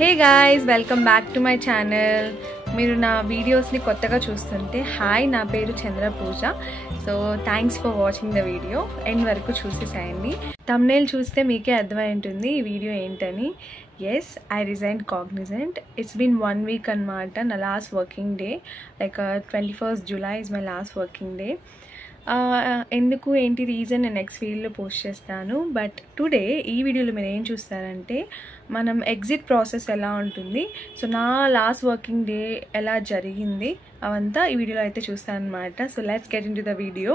Hey guys, welcome back to my channel. మీరు నా వీడియోస్ని కొత్తగా చూస్తుంటే హాయ్, నా పేరు Chandra Pooja. So thanks for watching the video. End వరకు చూసేసేయండి. థంబ్నెయిల్ చూస్తే మీకే అర్థమై ఉంటుంది ఈ వీడియో ఏంటని. Yes, I resigned Cognizant. It's been 1 week అనమాట. నా last working day, like 21st July is my last working day. ఎందుకు ఏంటి రీజన్ నేను నెక్స్ట్ వీడియోలో పోస్ట్ చేస్తాను. బట్ టుడే ఈ వీడియోలో మీరు ఏం చూస్తారంటే మనం ఎగ్జిట్ ప్రాసెస్ ఎలా ఉంటుంది, సో నా లాస్ట్ వర్కింగ్ డే ఎలా జరిగింది అవంతా ఈ వీడియోలో అయితే చూస్తాను అనమాట. So let's get in to the video.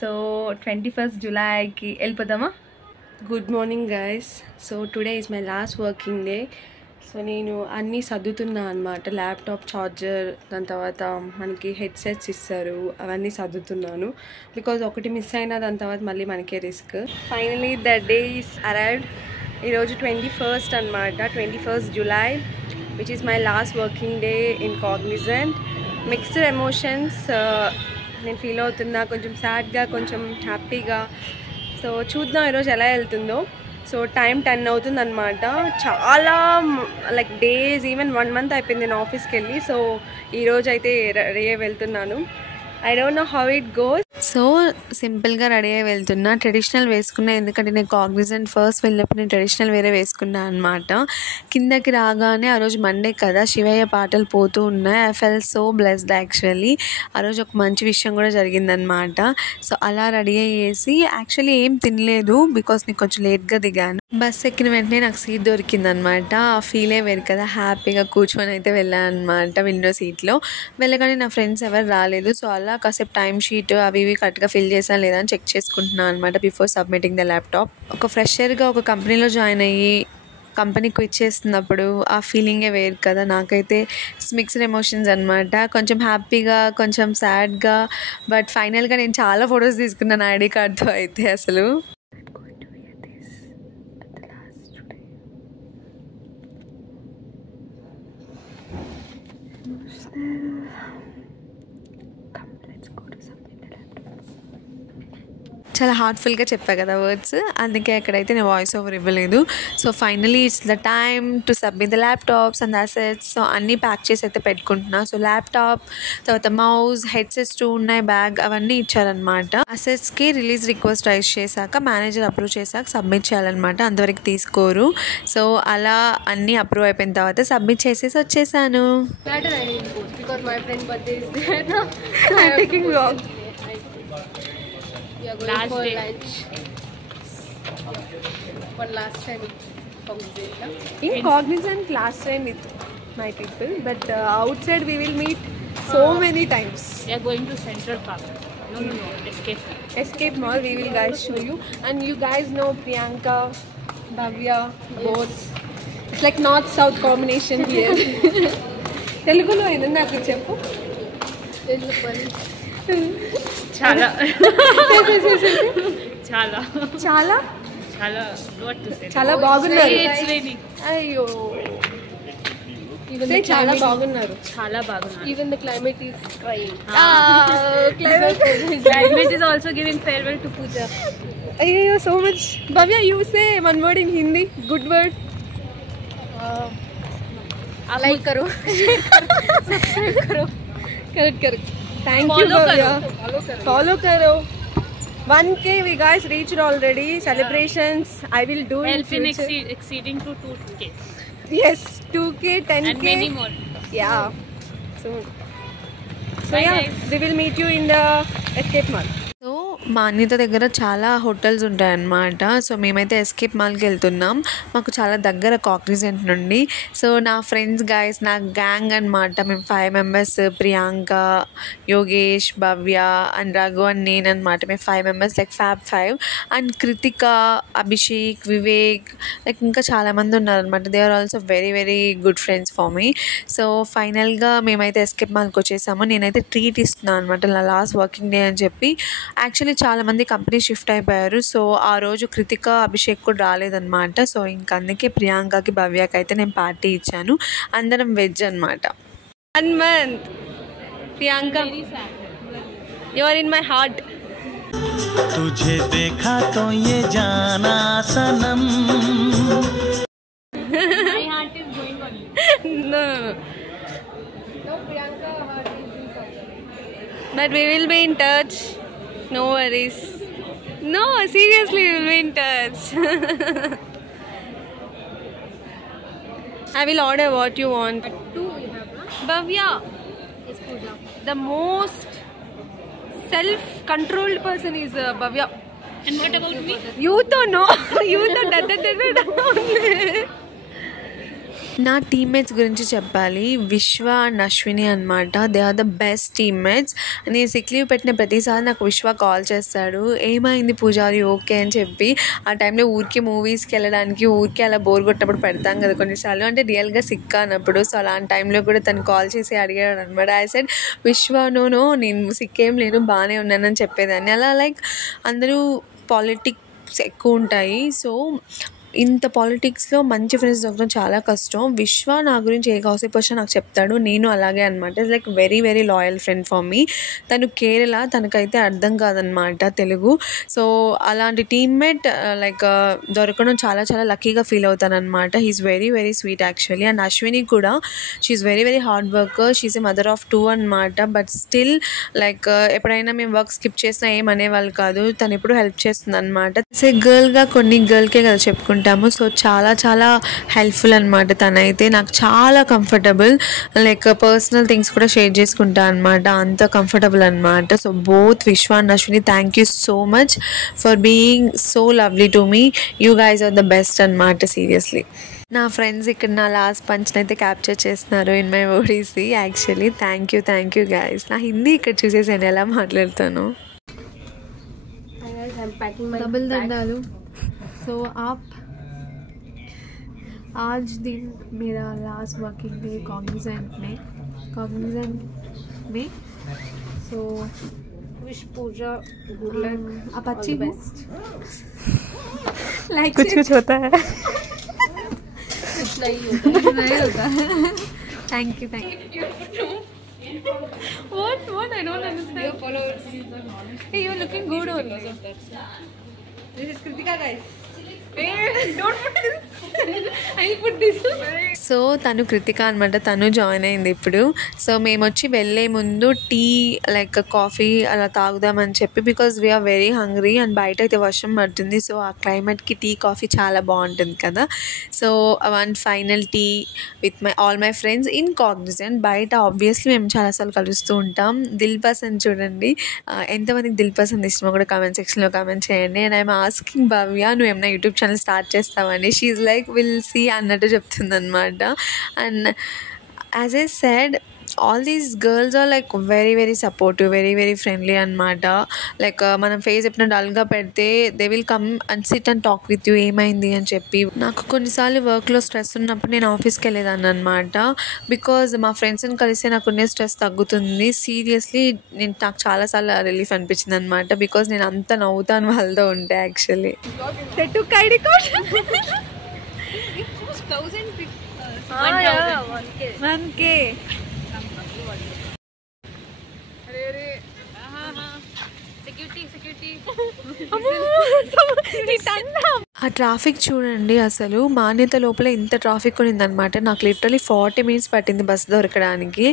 So 21st Julyకి వెళ్ళిపోదామా? Good morning guys. So today is my last working day. So నేను అన్నీ సర్దుతున్నా అనమాట. ల్యాప్టాప్ ఛార్జర్, దాని తర్వాత మనకి హెడ్సెట్స్ ఇస్తారు, అవన్నీ సర్దుతున్నాను. బికాజ్ ఒకటి మిస్ అయినా దాని తర్వాత మళ్ళీ మనకే risk. Finally the day is arrived. ఈరోజు 21st అనమాట, 21st July, which is my last working day in Cognizant. Mixed emotions నేను ఫీల్ అవుతున్నా, కొంచెం సాడ్గా, కొంచెం హ్యాపీగా. సో చూద్దాం ఈరోజు ఎలా వెళ్తుందో. సో టైం 10 అవుతుంది అనమాట. చాలా లైక్ డేస్, ఈవెన్ 1 month అయిపోయింది నేను ఆఫీస్కి వెళ్ళి. సో ఈరోజు అయితే రెడీ అయ్యి వెళ్తున్నాను. I don't know how it goes. So సింపుల్గా రెడీ అయ్యి వెళ్తున్నా. ట్రెడిషనల్ వేసుకున్నా, ఎందుకంటే నేను కాగ్నిజెంట్ ఫస్ట్ వెళ్ళినప్పుడు నేను ట్రెడిషనల్ వేరే వేసుకున్నా అనమాట. కిందకి రాగానే ఆ రోజు మండే కదా, శివయ్య పాటలు పోతూ ఉన్నాయి. I felt so blessed actually. ఆ రోజు ఒక మంచి విషయం కూడా జరిగిందనమాట. సో అలా రెడీ అయ్యేసి యాక్చువల్లీ ఏం తినలేదు, బికాస్ నేను కొంచెం లేట్గా దిగాను. బస్ ఎక్కిన వెంటనే నాకు సీట్ దొరికిందనమాట. ఆ ఫీలే వేరు కదా, హ్యాపీగా కూర్చొని అయితే వెళ్ళాను అనమాట విండో సీట్లో. వెళ్ళగానే నా ఫ్రెండ్స్ ఎవరు రాలేదు. సో అలా కాసేపు టైం షీట్ అవి ఇవి కరెక్ట్గా ఫిల్ చేసాను లేదా అని చెక్ చేసుకుంటున్నాను అనమాట బిఫోర్ సబ్మిటింగ్ ద ల్యాప్టాప్. ఒక ఫ్రెషర్గా ఒక కంపెనీలో జాయిన్ అయ్యి కంపెనీ క్విట్ చేస్తున్నప్పుడు ఆ ఫీలింగే వేరు కదా. నాకైతే మిక్స్డ్ ఎమోషన్స్ అనమాట. కొంచెం హ్యాపీగా, కొంచెం సాడ్గా. బట్ ఫైనల్గా నేను చాలా ఫొటోస్ తీసుకున్నాను ఐడి కార్డ్తో అయితే. అసలు చాలా హార్ట్ఫుల్గా చెప్పా కదా వర్డ్స్, అందుకే అక్కడైతే నేను వాయిస్ ఓవర్ ఇవ్వలేదు. So finally it's the time to submit the laptops and assets. So అన్నీ ప్యాక్ చేసి అయితే పెట్టుకుంటున్నా. సో ల్యాప్టాప్, తర్వాత మౌస్, హెడ్సెట్స్ 2 ఉన్నాయి, బ్యాగ్, అవన్నీ ఇచ్చారనమాట. అసెట్స్కి రిలీజ్ రిక్వెస్ట్ రైజ్ చేశాక మేనేజర్ అప్రూవ్ చేశాక సబ్మిట్ చేయాలన్నమాట. అంతవరకు తీసుకోరు. సో అలా అన్నీ అప్రూవ్ అయిపోయిన తర్వాత సబ్మిట్ చేసేసి వచ్చేసాను. We are going for lunch. For last time in Cognizant last time with my people, but outside we will meet so many times. We are going to Central Park. No, Escape Mall. We will guys show you, and you guys know Priyanka, Bhavya, both. It's like north south combination here. Telugulo edu naaku cheppu. Chala. What to say? Chala bagunnaru. It's raining. Ayyo. Even chala bagunnaru. Even the climate is crying. Climate is also giving farewell to Pooja. Ayyo, so much. Bhavya, you say one word in Hindi. Good word. Like karo. Subscribe karo. Correct. Thank you, Bhavya. Follow karo. 1K we guys reached already. Celebrations I will do help in exceeding to 2K. Yes, 2K, 10K and many more. Yeah. So Bye yeah, guys. we will meet you in the Escape Mall. So మా అన్నిత దగ్గర చాలా hotels ఉంటాయన్నమాట. So మేమైతే escape మాల్కి వెళ్తున్నాం. మాకు చాలా దగ్గర కాగ్నిజెంట్ నుండి. సో నా ఫ్రెండ్స్ గైస్, నా గ్యాంగ్ అనమాట. మేము 5 members, Priyanka, Yogesh, Bhavya and Raghu and నేను అనమాట. మేము 5 members, like fab 5. And Kritika, Abhishek, Vivek, like ఇంకా చాలామంది ఉన్నారనమాట. They are also very very good friends for me. So ఫైనల్గా మేమైతే ఎస్కేప్ మాల్కి వచ్చేసాము. నేనైతే ట్రీట్ ఇస్తున్నాను అనమాట, నా లాస్ట్ వర్కింగ్ డే అని చెప్పి. యాక్చువల్లీ చాలామంది కంపెనీ షిఫ్ట్ అయిపోయారు. సో ఆ రోజు కృతిక, అభిషేక్ కూడా రాలేదన్నమాట. సో ఇంక అందుకే ప్రియాంకకి, భవ్యకి అయితే నేను పార్టీ ఇచ్చాను. అందరం వెజ్ అనమాట. 1 month. Priyanka, you are in my heart. तुझे देखा तो ये जाना सनम. My heart is going on. But we will be in touch. No worries. No, seriously, we will be in touch. I will order what you want. Two you have, huh? Bhavya, Yes, Pooja. the most self-controlled person is Bhavya. And what about me? You don't know. You don't. నా teammates గురించి చెప్పాలి. విశ్వ and Ashwini అనమాట. They are the best teammates. నేను sick leave పెట్టిన ప్రతిసారి నాకు విశ్వ కాల్ చేస్తాడు, ఏమైంది పూజారి ఓకే అని చెప్పి. ఆ టైంలో ఊరికి మూవీస్కి వెళ్ళడానికి ఊరికి అలా బోర్ కొట్టినప్పుడు పెడతాం కదా కొన్నిసార్లు, అంటే రియల్గా సిక్ అన్నప్పుడు. సో అలాంటి టైంలో కూడా తను కాల్ చేసి అడిగాడు అనమాట. ఐ సెడ్ విశ్వ నో నేను సిక్ ఏం లేను, బాగానే ఉన్నానని చెప్పేదాన్ని. అలా లైక్ అందరూ పాలిటిక్స్ ఎక్కువ ఉంటాయి. సో ఇంత పాలిటిక్స్లో మంచి ఫ్రెండ్స్ దొరకడం చాలా కష్టం. విశ్వ నా గురించి ఏ గాసిప్ వచ్చినా నాకు చెప్తాడు, నేను అలాగే అనమాట. It's like very very loyal friend for me. తను కేరళ, తనకైతే అర్థం కాదనమాట తెలుగు. సో అలాంటి టీమ్మేట్ లైక్ దొరకడం చాలా చాలా లక్కీగా ఫీల్ అవుతానమాట. He's very very sweet actually. And Ashwini కూడా she's very very hard worker. She's a mother of 2 అనమాట. బట్ స్టిల్ లైక్ ఎప్పుడైనా మేము వర్క్ స్కిప్ చేసినా ఏమనేవాళ్ళు కాదు, తను ఎప్పుడు హెల్ప్ చేస్తుంది అనమాట. సే గర్ల్గా కొన్ని గర్ల్కే కదా చెప్పుకుంటాము. సో చాలా చాలా హెల్ప్ఫుల్ అనమాట తనైతే. నాకు చాలా కంఫర్టబుల్, లైక్ పర్సనల్ థింగ్స్ కూడా షేర్ చేసుకుంటా అనమాట, అంత కంఫర్టబుల్ అనమాట. So both Vishwa and Ashwini, thank you so much for being so lovely to me. You guys are the best అనమాట సీరియస్లీ. నా ఫ్రెండ్స్ ఇక్కడ నా లాస్ట్ పంచ్ని అయితే క్యాప్చర్ చేస్తున్నారు in my odyssey actually. Thank you guys. నా హిందీ ఇక్కడ చూసేసాను ఎలా మాట్లాడతాను. डबल दंडालू. सो आप आज दिन मेरा लास्ट वर्किंग डे कॉग्निजेंट में. सो Wish Pooja good luck. आप अच्छी हो? लाइक कुछ होता है. कुछ नहीं होता. Thank you. What? I don't understand. Your followers. Hey, you're looking good only. This is Kritika, guys. Hey, don't put this. I'll put this. So తను కృతిక అనమాట. తను జాయిన్ అయింది ఇప్పుడు. సో మేము వచ్చి వెళ్ళే ముందు టీ లైక్ కాఫీ అలా తాగుదామని చెప్పి, because we are very hungry and బయట అయితే వర్షం పడుతుంది. సో ఆ క్లైమేట్కి టీ కాఫీ చాలా బాగుంటుంది కదా. So one final tea with all my friends in Cognizant. బయట ఆబ్వియస్లీ మేము చాలాసార్లు కలుస్తూ ఉంటాం. దిల్ పసంద్ చూడండి, ఎంతమందికి దిల్ పసంద్ ఇష్టమో కూడా కామెంట్ సెక్షన్లో కామెంట్ చేయండి. అండ్ ఐఎమ్ ఆస్కింగ్ భవ్య, నువ్వు ఏమైనా యూట్యూబ్ ఛానల్ స్టార్ట్ చేస్తావని. షీఈ్ లైక్ విల్ సీ అన్నట్టు చెప్తుంది అనమాట. And as I said, all these girls are like very very supportive, very very friendly అనమాట. లైక్ మనం ఫేస్ ఎప్పుడైనా డల్గా పెడితే they will come and sit and talk with you, ఏమైంది అని చెప్పి. నాకు కొన్నిసార్లు వర్క్లో స్ట్రెస్ ఉన్నప్పుడు నేను ఆఫీస్కి వెళ్ళేదాన్ని అనమాట. బికాజ్ మా ఫ్రెండ్స్ని కలిస్తే నాకున్నే స్ట్రెస్ తగ్గుతుంది. సీరియస్లీ నాకు చాలాసార్లు రిలీఫ్ అనిపించింది అనమాట. బికాజ్ నేను అంత నవ్వుతాను వాళ్ళతో ఉంటే యాక్చువల్లీ. ఆ ట్రాఫిక్ చూడండి, అసలు మాన్యత లోపల ఇంత ట్రాఫిక్ ఉన్నదనమాట. నాకు లిటరలీ 40 minutes పట్టింది బస్ దొరకడానికి.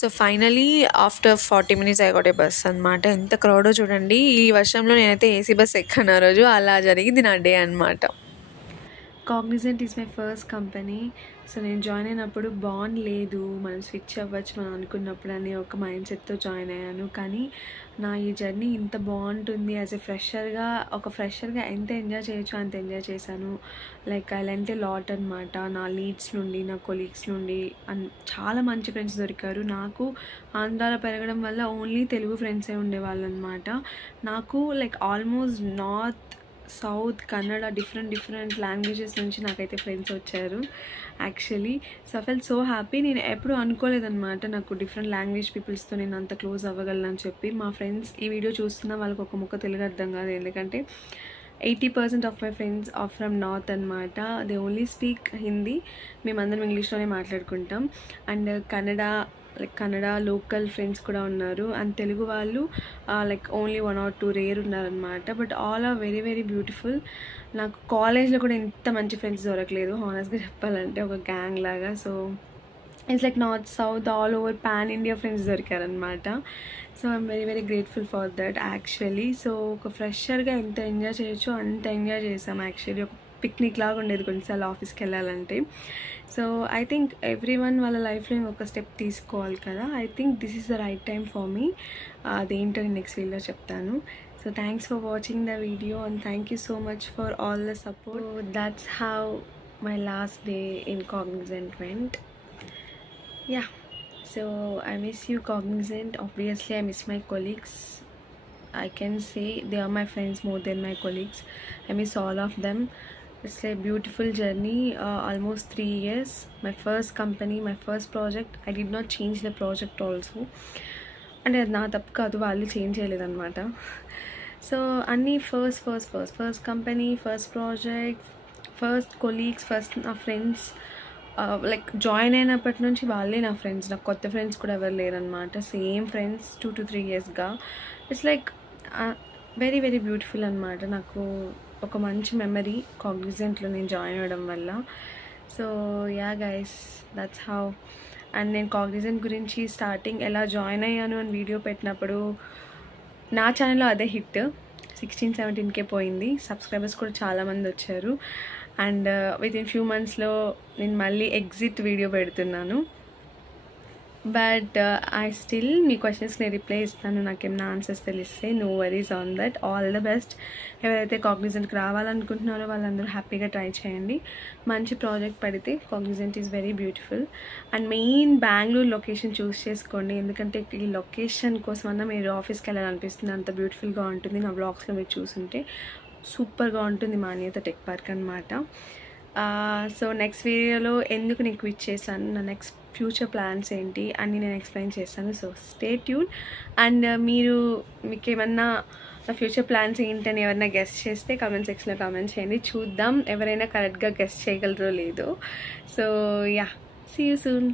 So finally after 40 minutes I got a bus అనమాట. ఎంత క్రౌడో చూడండి. ఈ వర్షంలో నేనైతే ఏసీ బస్ ఎక్కాను ఆ రోజు. అలా జరిగింది నా డే అనమాట. Cognizant is my first company. So నేను జాయిన్ అయినప్పుడు బాండ్ లేదు, మనం స్విచ్ అవ్వచ్చు మనం అనుకున్నప్పుడు అని ఒక మైండ్ సెట్తో జాయిన్ అయ్యాను. కానీ నా ఈ జర్నీ ఇంత బాగుంటుంది. యాజ్ ఎ ఫ్రెషర్గా ఎంత ఎంజాయ్ చేయొచ్చో అంత ఎంజాయ్ చేశాను. Like I learned a lot అనమాట. నా లీడ్స్ నుండి, నా కొలీగ్స్ నుండి చాలా మంచి ఫ్రెండ్స్ దొరికారు. నాకు ఆంధ్రాలో పెరగడం వల్ల ఓన్లీ తెలుగు ఫ్రెండ్సే ఉండేవాళ్ళు అనమాట. నాకు like almost north, south, Kannada, different languages నుంచి నాకైతే ఫ్రెండ్స్ వచ్చారు actually. So I felt so happy. నేను ఎప్పుడు అనుకోలేదన్నమాట నాకు డిఫరెంట్ లాంగ్వేజ్ పీపుల్స్తో నేను అంత క్లోజ్ అవ్వగలను చెప్పి. మా ఫ్రెండ్స్ ఈ వీడియో చూస్తున్న వాళ్ళకి ఒక ముక్క తెలుగు అర్థం కాదు, ఎందుకంటే 80% of my friends are from north అనమాట. దే ఓన్లీ స్పీక్ హిందీ, మేమందరం ఇంగ్లీష్లోనే మాట్లాడుకుంటాం. అండ్ కన్నడ లోకల్ ఫ్రెండ్స్ కూడా ఉన్నారు. అండ్ తెలుగు వాళ్ళు లైక్ ఓన్లీ 1 or 2 రేర్ ఉన్నారనమాట. But all are very very beautiful. నాకు కాలేజ్లో కూడా ఇంత మంచి ఫ్రెండ్స్ దొరకలేదు హానెస్ట్గా చెప్పాలంటే, ఒక గ్యాంగ్ లాగా. So it's like north south all over pan India friends దొరికారనమాట. So I'm very very grateful for that actually. So ఒక ఫ్రెషర్గా ఎంత ఎంజాయ్ చేయొచ్చో అంత ఎంజాయ్ చేసాం యాక్చువల్లీ. ఒక పిక్నిక్ లాగా ఉండేది కొన్నిసార్లు ఆఫీస్కి వెళ్ళాలంటే. So I think every one వాళ్ళ లైఫ్లో ఒక స్టెప్ తీసుకోవాలి కదా. I think this is the right time for me. అదేంటో నెక్స్ట్ వీడియోలో చెప్తాను. So thanks for watching the video and thank you so much for all the support. That's how my last day in Cognizant went. Yeah, so I miss you Cognizant. Obviously I miss my colleagues. I can say they are my friends more than my colleagues. I miss all of them. It's a beautiful journey, almost 3 years. My first company, my first project. I did not change the project also, and అది నా తప్పు కాదు, వాళ్ళు change చేయలేదన్నమాట. So అన్నీ first company, first project, first colleagues, first నా friends. Like join అయినప్పటి నుంచి వాళ్ళే నా ఫ్రెండ్స్. నాకు కొత్త ఫ్రెండ్స్ కూడా ఎవరు లేరనమాట. సేమ్ ఫ్రెండ్స్ 2 to 3 yearsగా. It's like very very beautiful అనమాట. నాకు ఒక మంచి మెమరీ Cognizantలో నేను జాయిన్ అవ్వడం వల్ల. So yeah guys, that's how. And నేను Cognizant గురించి స్టార్టింగ్ ఎలా జాయిన్ అయ్యాను అని వీడియో పెట్టినప్పుడు నా ఛానల్లో అదే హిట్ 16-17K పోయింది. సబ్స్క్రైబర్స్ కూడా చాలామంది వచ్చారు. అండ్ వితిన్ ఫ్యూ మంత్స్లో నేను మళ్ళీ ఎగ్జిట్ వీడియో పెడుతున్నాను. బట్ ఐ స్టిల్ మీ క్వశ్చన్స్కి నేను రిప్లై ఇస్తాను. నాకేమైనా ఆన్సర్స్ తెలిస్తే. No worries on that. All the best. ఎవరైతే Cognizantకి రావాలనుకుంటున్నారో వాళ్ళందరూ హ్యాపీగా ట్రై చేయండి. మంచి ప్రాజెక్ట్ పడితే Cognizant is very beautiful. And main Bengaluru location choose చేసుకోండి. ఎందుకంటే ఈ లొకేషన్ కోసమన్నా మీరు ఆఫీస్కి వెళ్ళాలనిపిస్తుంది. అంత బ్యూటిఫుల్గా ఉంటుంది. నా బ్లాగ్స్లో మీరు చూసుంటే సూపర్గా ఉంటుంది మాన్యత టెక్ పార్క్ అనమాట. సో నెక్స్ట్ వీడియోలో ఎందుకు నేను క్విట్ చేశాను, నా నెక్స్ట్ ఫ్యూచర్ ప్లాన్స్ ఏంటి అన్నీ నేను ఎక్స్ప్లెయిన్ చేస్తాను. So stay tune. అండ్ మీకు ఏమన్నా నా ఫ్యూచర్ ప్లాన్స్ ఏంటని ఎవరైనా గెస్ట్ చేస్తే కామెంట్ సెక్షన్లో కామెంట్ చేయండి. చూద్దాం ఎవరైనా కరెక్ట్గా గెస్ట్ చేయగలరో లేదో. So yeah, see you soon.